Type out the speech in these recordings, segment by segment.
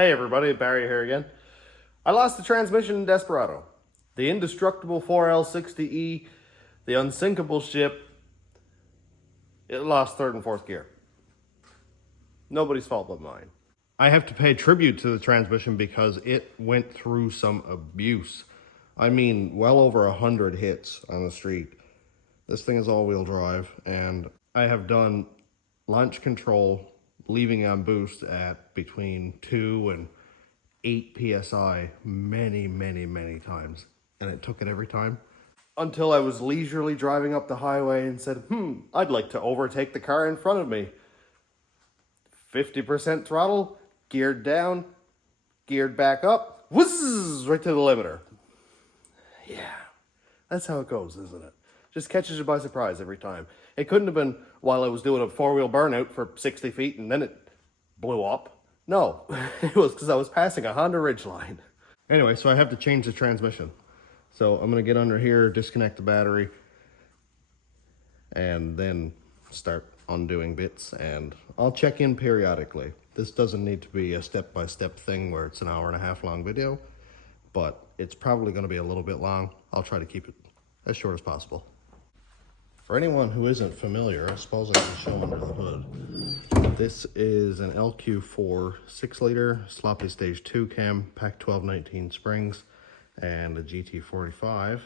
Hey everybody, Barry here again. I lost the transmission in Desperado. The indestructible 4L60E, the unsinkable ship, it lost third and fourth gear. Nobody's fault but mine. I have to pay tribute to the transmission because it went through some abuse. I mean, well over 100 hits on the street. This thing is all-wheel drive, and I have done launch control leaving on boost at between 2 and 8 PSI many times. And it took it every time. Until I was leisurely driving up the highway and said, I'd like to overtake the car in front of me. 50% throttle, geared down, geared back up, whizzz, right to the limiter. Yeah, that's how it goes, isn't it? Just catches you by surprise every time. It couldn't have been while I was doing a four-wheel burnout for 60 feet and then it blew up. No, it was because I was passing a Honda Ridgeline. Anyway, so I have to change the transmission. So I'm going to get under here, disconnect the battery, and then start undoing bits. And I'll check in periodically. This doesn't need to be a step-by-step thing where it's an hour-and-a-half long video, but it's probably going to be a little bit long. I'll try to keep it as short as possible. For anyone who isn't familiar, I suppose I can show under the hood. This is an LQ4 6-liter sloppy stage 2 cam, Pack 1219 springs, and a GT45.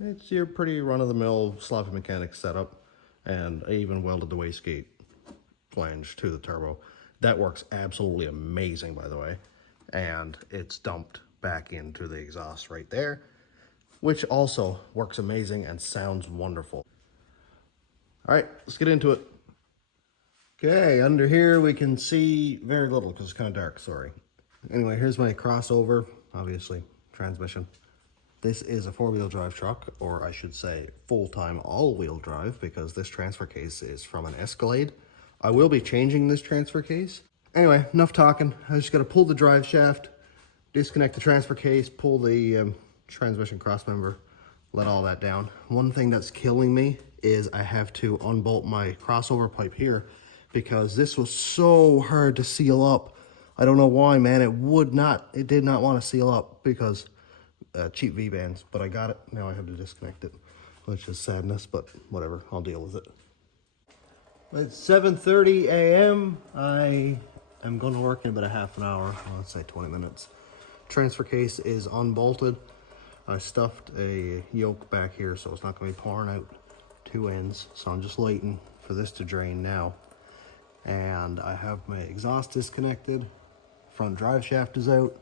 It's your pretty run-of-the-mill sloppy mechanics setup, and I even welded the wastegate flange to the turbo. That works absolutely amazing, by the way, and it's dumped back into the exhaust right there, which also works amazing and sounds wonderful. All right, let's get into it. Okay, under here we can see very little because it's kind of dark, sorry. Anyway, here's my crossover, obviously, transmission. This is a four-wheel drive truck, or I should say full-time all-wheel drive, because this transfer case is from an Escalade. I will be changing this transfer case. Anyway, enough talking. I just got to pull the drive shaft, disconnect the transfer case, pull the transmission crossmember, let all that down. One thing that's killing me is I have to unbolt my crossover pipe here because this was so hard to seal up. I don't know why, man. It did not want to seal up because cheap V-bands, but I got it. Now I have to disconnect it, which is sadness, but whatever, I'll deal with it. It's 7:30 a.m. I am going to work in about a half an hour, let's say 20 minutes. Transfer case is unbolted. I stuffed a yoke back here so it's not going to be pouring out two ends, so I'm just waiting for this to drain now. And I have my exhaust disconnected, front drive shaft is out,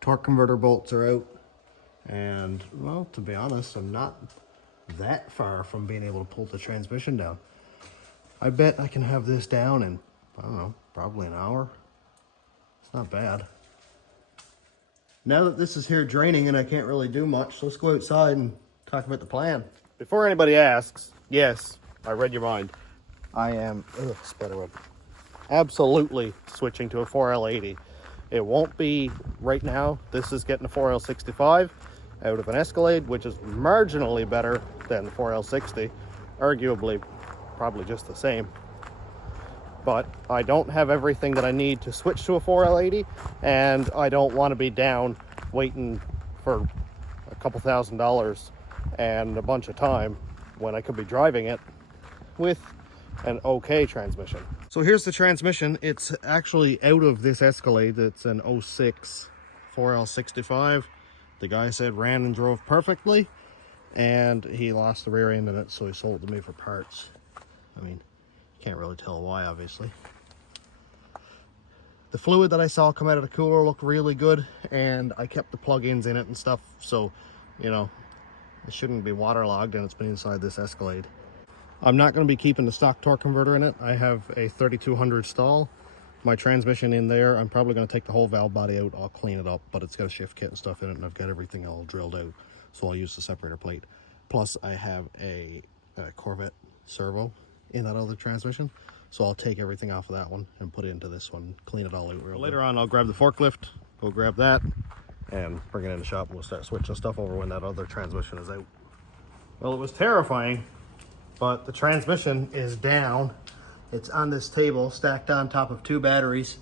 torque converter bolts are out, and well, to be honest, I'm not that far from being able to pull the transmission down. I bet I can have this down in, I don't know, probably an hour. It's not bad. Now that this is here draining and I can't really do much, let's go outside and talk about the plan. Before anybody asks, yes, I read your mind. I am, spiderweb, absolutely switching to a 4L80. It won't be right now. This is getting a 4L65 out of an Escalade, which is marginally better than the 4L60. Arguably, probably just the same. But I don't have everything that I need to switch to a 4L80, and I don't want to be down waiting for a couple $1,000 and a bunch of time when I could be driving it with an okay transmission. So here's the transmission. It's actually out of this Escalade. It's an 06 4L65. The guy said ran and drove perfectly, and he lost the rear end in it, so he sold it to me for parts. I mean, can't really tell why, obviously. The fluid that I saw come out of the cooler looked really good, and I kept the plug-ins in it and stuff, so, you know, it shouldn't be waterlogged, and it's been inside this Escalade. I'm not going to be keeping the stock torque converter in it. I have a 3200 stall. My transmission in there, I'm probably going to take the whole valve body out. I'll clean it up, but it's got a shift kit and stuff in it, and I've got everything all drilled out, so I'll use the separator plate. Plus, I have a Corvette servo in that other transmission, so I'll take everything off of that one and put it into this one, clean it all out real later on. I'll grab the forklift, go grab that, and bring it in the shop, and we'll start switching stuff over when that other transmission is out. Well, it was terrifying, but the transmission is down. It's on this table stacked on top of two batteries,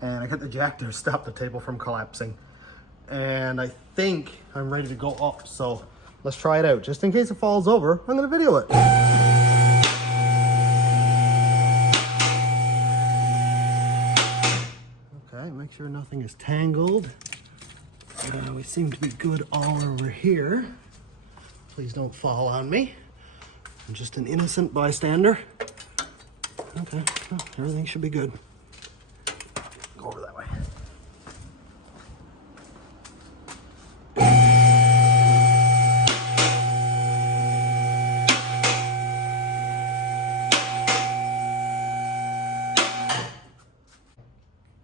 and I got the jack to stop the table from collapsing. And I think I'm ready to go up, so let's try it out. Just in case it falls over, I'm gonna video it. Okay, make sure nothing is tangled. We seem to be good all over here. Please don't fall on me. I'm just an innocent bystander. Okay, well, everything should be good. Go over that way.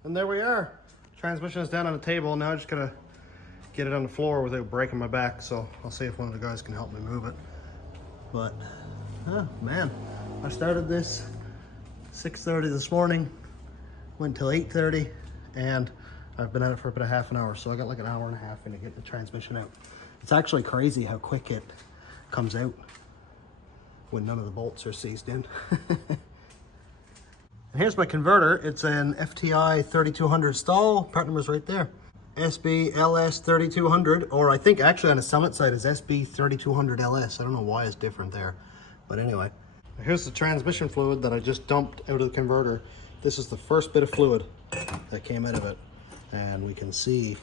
And there we are. Transmission is down on the table. Now I just gotta get it on the floor without breaking my back. So I'll see if one of the guys can help me move it. But, oh man, I started this 6:30 this morning, went till 8:30, and I've been at it for about a half an hour. So I got like an hour and a half in to get the transmission out. It's actually crazy how quick it comes out when none of the bolts are seized in. And here's my converter. It's an FTI 3200 stall. Part number's right there. SB LS 3200, or I think actually on the Summit side is SB 3200 LS. I don't know why it's different there. But anyway, here's the transmission fluid that I just dumped out of the converter. This is the first bit of fluid that came out of it. And we can see,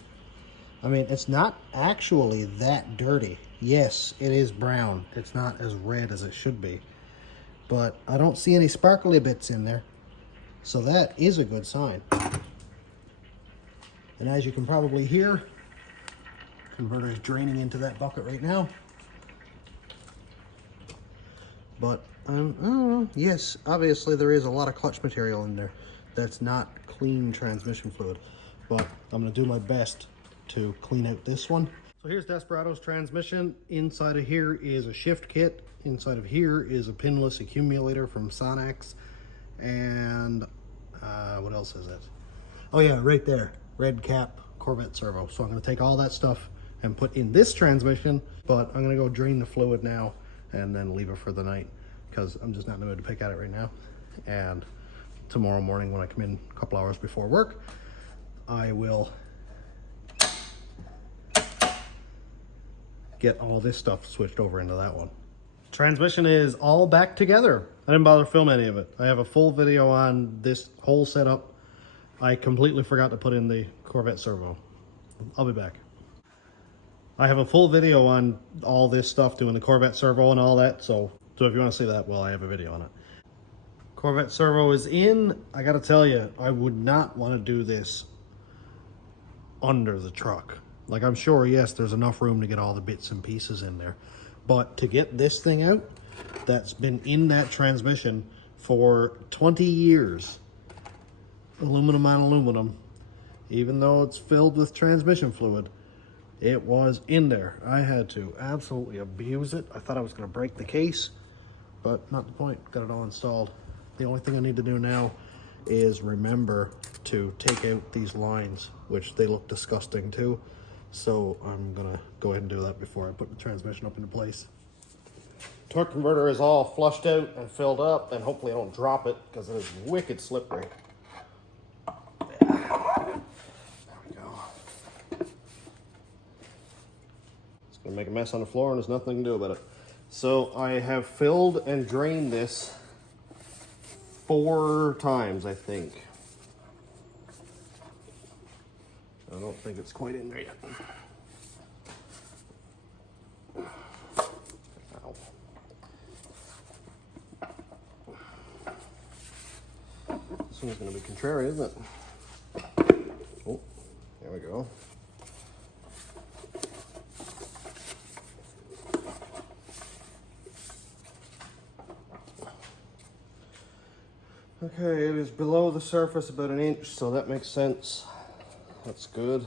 I mean, it's not actually that dirty. Yes, it is brown. It's not as red as it should be. But I don't see any sparkly bits in there. So that is a good sign. And as you can probably hear, converter is draining into that bucket right now. But I don't know. Yes, obviously there is a lot of clutch material in there. That's not clean transmission fluid. But I'm gonna do my best to clean out this one. So here's Desperado's transmission. Inside of here is a shift kit. Inside of here is a pinless accumulator from Sonnax. And what else is it? Oh yeah, right there, red cap Corvette servo. So I'm gonna take all that stuff and put in this transmission, but I'm gonna go drain the fluid now and then leave it for the night because I'm just not in the mood to pick at it right now. And tomorrow morning when I come in a couple hours before work, I will get all this stuff switched over into that one. Transmission is all back together. I didn't bother to film any of it. I have a full video on this whole setup. I completely forgot to put in the Corvette servo. I'll be back. I have a full video on all this stuff, doing the Corvette servo and all that. So if you want to see that, well, I have a video on it. Corvette servo is in. I gotta tell you, I would not want to do this under the truck. Like, I'm sure, yes, there's enough room to get all the bits and pieces in there. But to get this thing out, that's been in that transmission for 20 years, aluminum on aluminum, even though it's filled with transmission fluid, it was in there. I had to absolutely abuse it. I thought I was gonna break the case, but not the point. Got it all installed. The only thing I need to do now is remember to take out these lines, which they look disgusting too. So I'm gonna go ahead and do that before I put the transmission up into place. Torque converter is all flushed out and filled up, and hopefully I don't drop it because it is wicked slippery. There we go. It's gonna make a mess on the floor and there's nothing I can do about it. So I have filled and drained this 4 times, I think. I don't think it's quite in there yet. Ow. This one's going to be contrary, isn't it? Oh, there we go. Okay, it is below the surface about 1 inch, so that makes sense. That's good.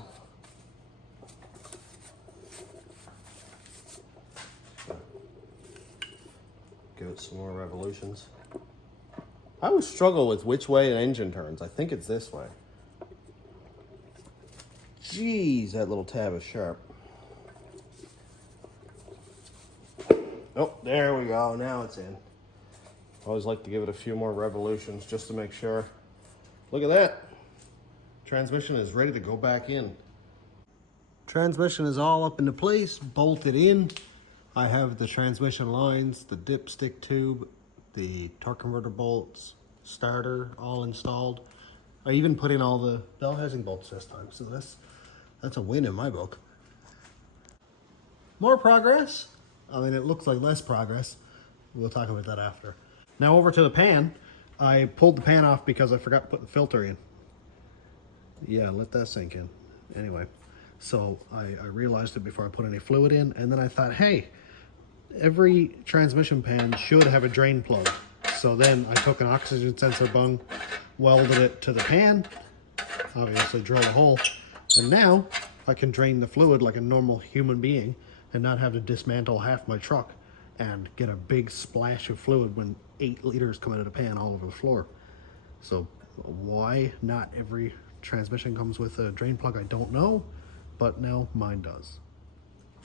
Give it some more revolutions. I always struggle with which way an engine turns. I think it's this way. Jeez, that little tab is sharp. Oh, there we go. Now it's in. I always like to give it a few more revolutions just to make sure. Look at that. Transmission is ready to go back in. Transmission is all up into place, bolted in. I have the transmission lines, the dipstick tube, the torque converter bolts, starter all installed. I even put in all the bell housing bolts this time, so that's a win in my book. More progress. I mean, it looks like less progress. We'll talk about that after. Now over to the pan. I pulled the pan off because I forgot to put the filter in. Yeah, let that sink in. Anyway, so I realized it before I put any fluid in, and then I thought, hey, every transmission pan should have a drain plug. So then I took an oxygen sensor bung, welded it to the pan, obviously drilled a hole, and now I can drain the fluid like a normal human being and not have to dismantle half my truck and get a big splash of fluid when 8 liters come out of the pan all over the floor. So why not every transmission comes with a drain plug, I don't know, but now mine does.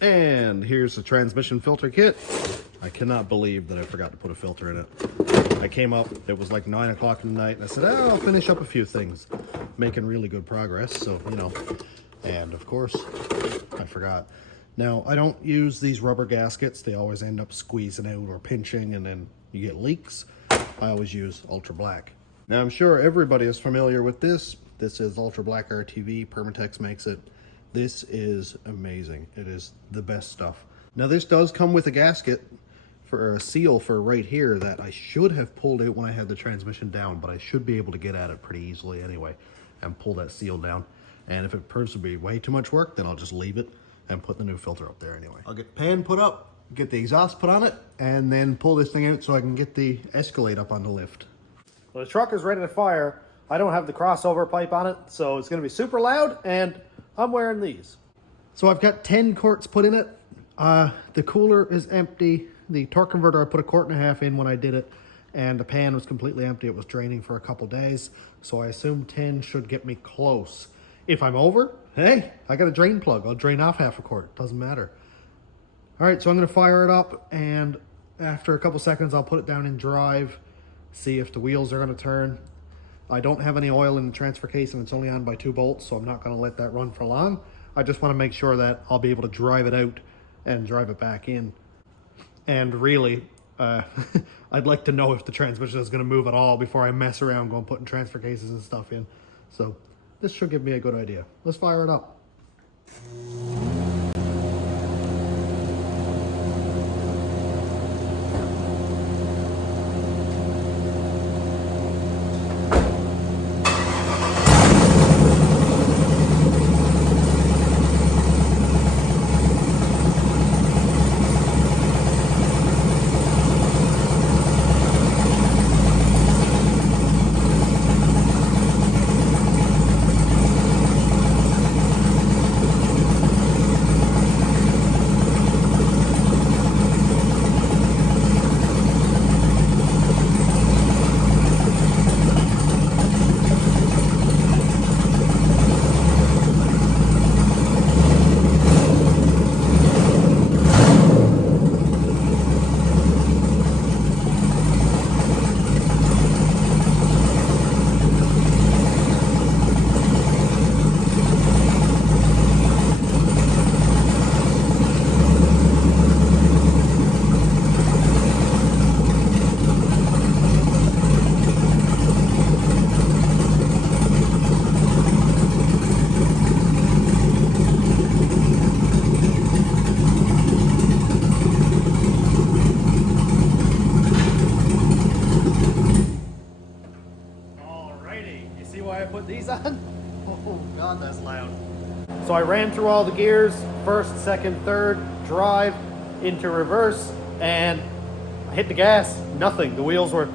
And here's the transmission filter kit. I cannot believe that I forgot to put a filter in it. I came up, it was like 9 o'clock in the night, and I said, oh, I'll finish up a few things. Making really good progress, so, you know. And of course, I forgot. Now, I don't use these rubber gaskets. They always end up squeezing out or pinching, and then you get leaks. I always use Ultra Black. Now, I'm sure everybody is familiar with this. This is Ultra Black RTV. Permatex makes it. This is amazing. It is the best stuff. Now, this does come with a gasket for a seal for right here that I should have pulled out when I had the transmission down, but I should be able to get at it pretty easily anyway and pull that seal down. And if it proves to be way too much work, then I'll just leave it and put the new filter up there anyway. I'll get the pan put up, get the exhaust put on it, and then pull this thing out so I can get the Escalade up on the lift. Well, the truck is ready to fire. I don't have the crossover pipe on it, so it's gonna be super loud, and I'm wearing these. So I've got 10 quarts put in it. The cooler is empty. The torque converter, I put 1.5 quarts in when I did it, and the pan was completely empty. It was draining for a couple days, so I assume 10 should get me close. If I'm over, hey, I got a drain plug. I'll drain off 1/2 quart, doesn't matter. All right, so I'm gonna fire it up, and after a couple seconds, I'll put it down in drive, see if the wheels are gonna turn. I don't have any oil in the transfer case, and it's only on by 2 bolts, so I'm not gonna let that run for long. I just wanna make sure that I'll be able to drive it out and drive it back in. And really, I'd like to know if the transmission is gonna move at all before I mess around going putting transfer cases and stuff in. So this should give me a good idea. Let's fire it up. Oh God, that's loud. So I ran through all the gears, first, second, third, drive, into reverse, and I hit the gas, nothing. The wheels were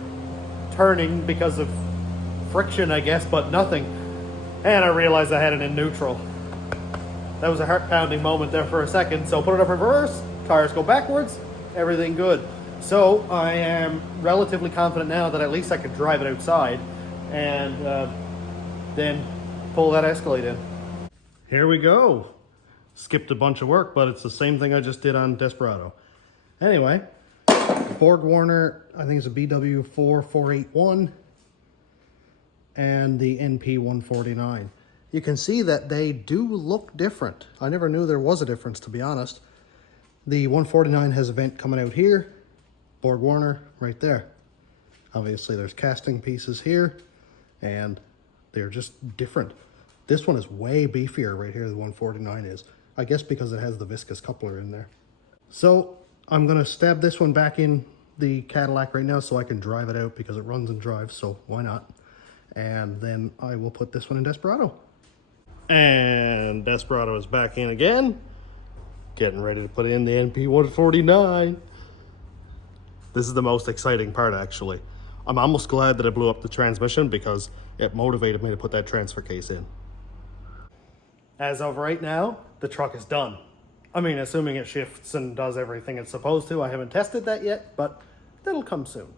turning because of friction, I guess, but nothing. And I realized I had it in neutral. That was a heart-pounding moment there for a second. So put it up in reverse, tires go backwards, everything good. So I am relatively confident now that at least I could drive it outside and then pull that Escalade in. Here we go. Skipped a bunch of work, but it's the same thing I just did on Desperado. Anyway, Borg Warner, I think it's a BW4481, and the np149. you can see that they do look different. I never knew there was a difference, to be honest. The 149 has a vent coming out here, Borg Warner right there. Obviously there's casting pieces here, and they're just different. This one is way beefier right here, the 149 is. I guess because it has the viscous coupler in there. So I'm gonna stab this one back in the Cadillac right now so I can drive it out because it runs and drives, so why not? And then I will put this one in Desperado. And Desperado is back in again. Getting ready to put in the np149. This is the most exciting part, actually. I'm almost glad that I blew up the transmission because it motivated me to put that transfer case in. As of right now, the truck is done. I mean, assuming it shifts and does everything it's supposed to. I haven't tested that yet, but that'll come soon.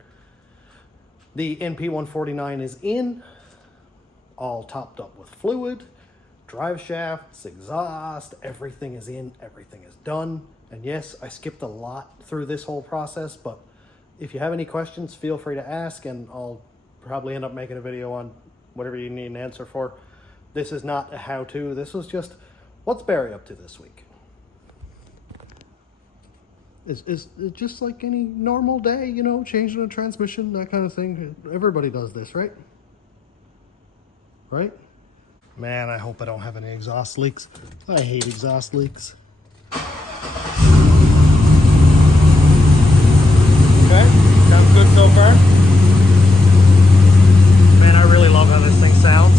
The np149 is in, all topped up with fluid, drive shafts, exhaust, everything is in, everything is done. And yes, I skipped a lot through this whole process, but if you have any questions, feel free to ask, and I'll probably end up making a video on whatever you need an answer for. This is not a how-to, this was just, what's Barry up to this week? It's just like any normal day, you know, changing a transmission, that kind of thing. Everybody does this, right? Right? Man, I hope I don't have any exhaust leaks. I hate exhaust leaks. Okay, sounds good so far. Man, I really love how this thing sounds.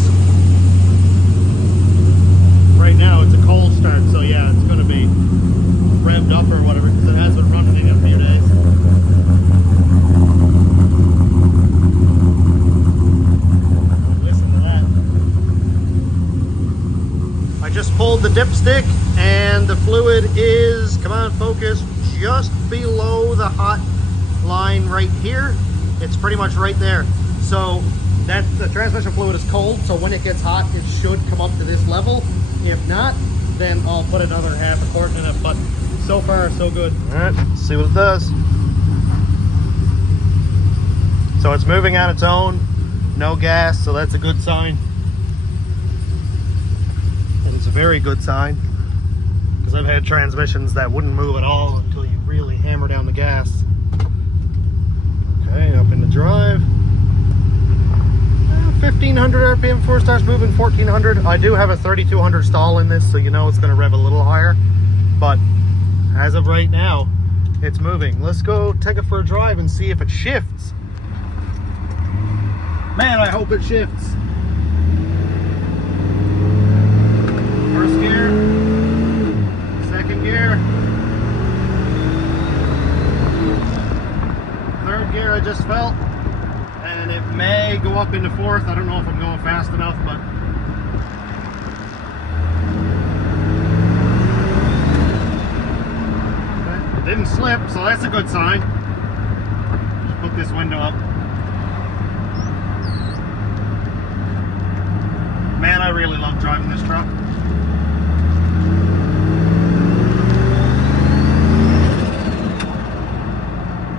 Right now it's a cold start, so yeah, it's going to be revved up or whatever because it has been running in a few days. Listen to that. I just pulled the dipstick and the fluid is, come on focus, just below the hot line right here. It's pretty much right there. So that the transmission fluid is cold, so when it gets hot it should come up to this level. If not, then I'll put another half a quart in it, but so far so good. All right, let's see what it does. So it's moving on its own, no gas, so that's a good sign. And it's a very good sign because I've had transmissions that wouldn't move at all until you really hammer down the gas. Okay, up in the drive. 1500 RPM before it starts moving, 1400. I do have a 3200 stall in this, so you know it's going to rev a little higher. But as of right now, it's moving. Let's go take it for a drive and see if it shifts. Man, I hope it shifts. First gear, second gear, third gear I just felt. And it may go up into fourth. I don't know if I'm going fast enough, but it didn't slip, so that's a good sign. Just put this window up. Man, I really love driving this truck.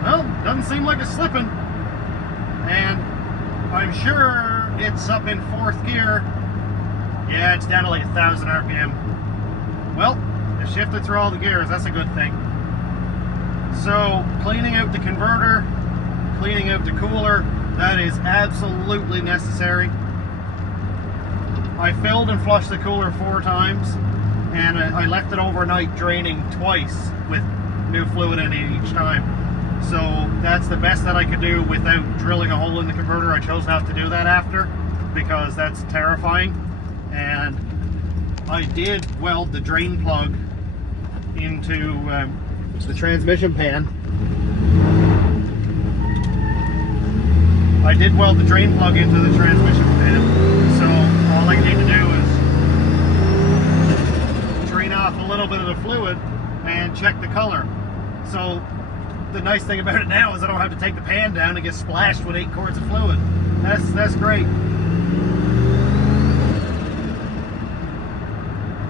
Well, doesn't seem like it's slipping. And I'm sure it's up in fourth gear. Yeah, it's down to like 1,000 RPM. Well, it shifted through all the gears. That's a good thing. So, cleaning out the converter, cleaning out the cooler, that is absolutely necessary. I filled and flushed the cooler 4 times, and I left it overnight draining twice with new fluid in it each time. So that's the best that I could do without drilling a hole in the converter. I chose not to do that after because that's terrifying. And I did weld the drain plug into the transmission pan. I did weld the drain plug into the transmission pan. So all I need to do is drain off a little bit of the fluid and check the color. So the nice thing about it now is I don't have to take the pan down and get splashed with 8 quarts of fluid. That's great.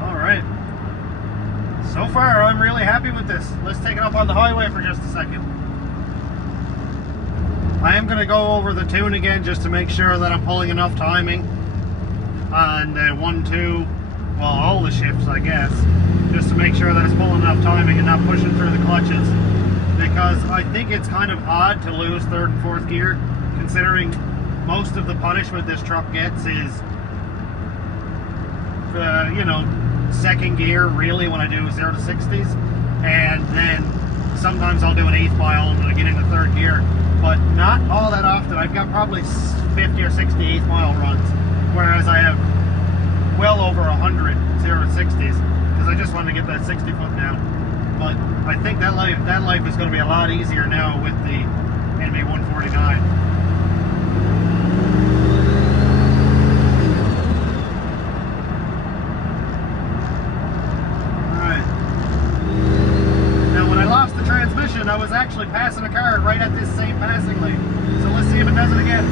All right. So far, I'm really happy with this. Let's take it up on the highway for just a second. I am going to go over the tune again just to make sure that I'm pulling enough timing. on the 1-2, well, all the shifts, I guess, just to make sure that it's pulling enough timing and not pushing through the clutches. Because I think it's kind of odd to lose third and fourth gear, considering most of the punishment this truck gets is, you know, second gear really when I do 0 to 60s, and then sometimes I'll do an 1/8 mile when I get into third gear, but not all that often. I've got probably 50 or 60 1/8 mile runs, whereas I have well over 100 0 to 60s, because I just wanted to get that 60 foot down. But I think that life is going to be a lot easier now with the np149. Alright. Now when I lost the transmission, I was actually passing a car right at this same passing lane. So let's see if it does it again.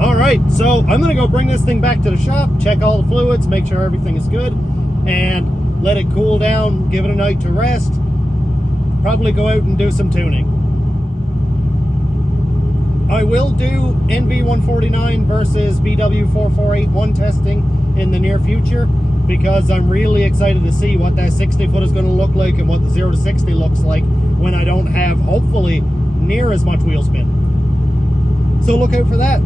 Alright, so I'm going to go bring this thing back to the shop, check all the fluids, make sure everything is good, and let it cool down, give it a night to rest, probably go out and do some tuning. I will do np149 versus BW4481 testing in the near future, because I'm really excited to see what that 60 foot is going to look like and what the 0 to 60 looks like when I don't have, hopefully, near as much wheel spin. So look out for that.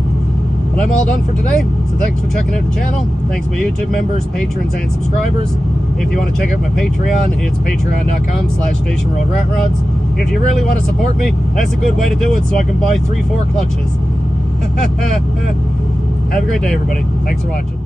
But I'm all done for today, so thanks for checking out the channel. Thanks my YouTube members, patrons, and subscribers. If you want to check out my Patreon, it's patreon.com/stationroadratrods. If you really want to support me, that's a good way to do it, so I can buy 3-4 clutches. Have a great day, everybody. Thanks for watching.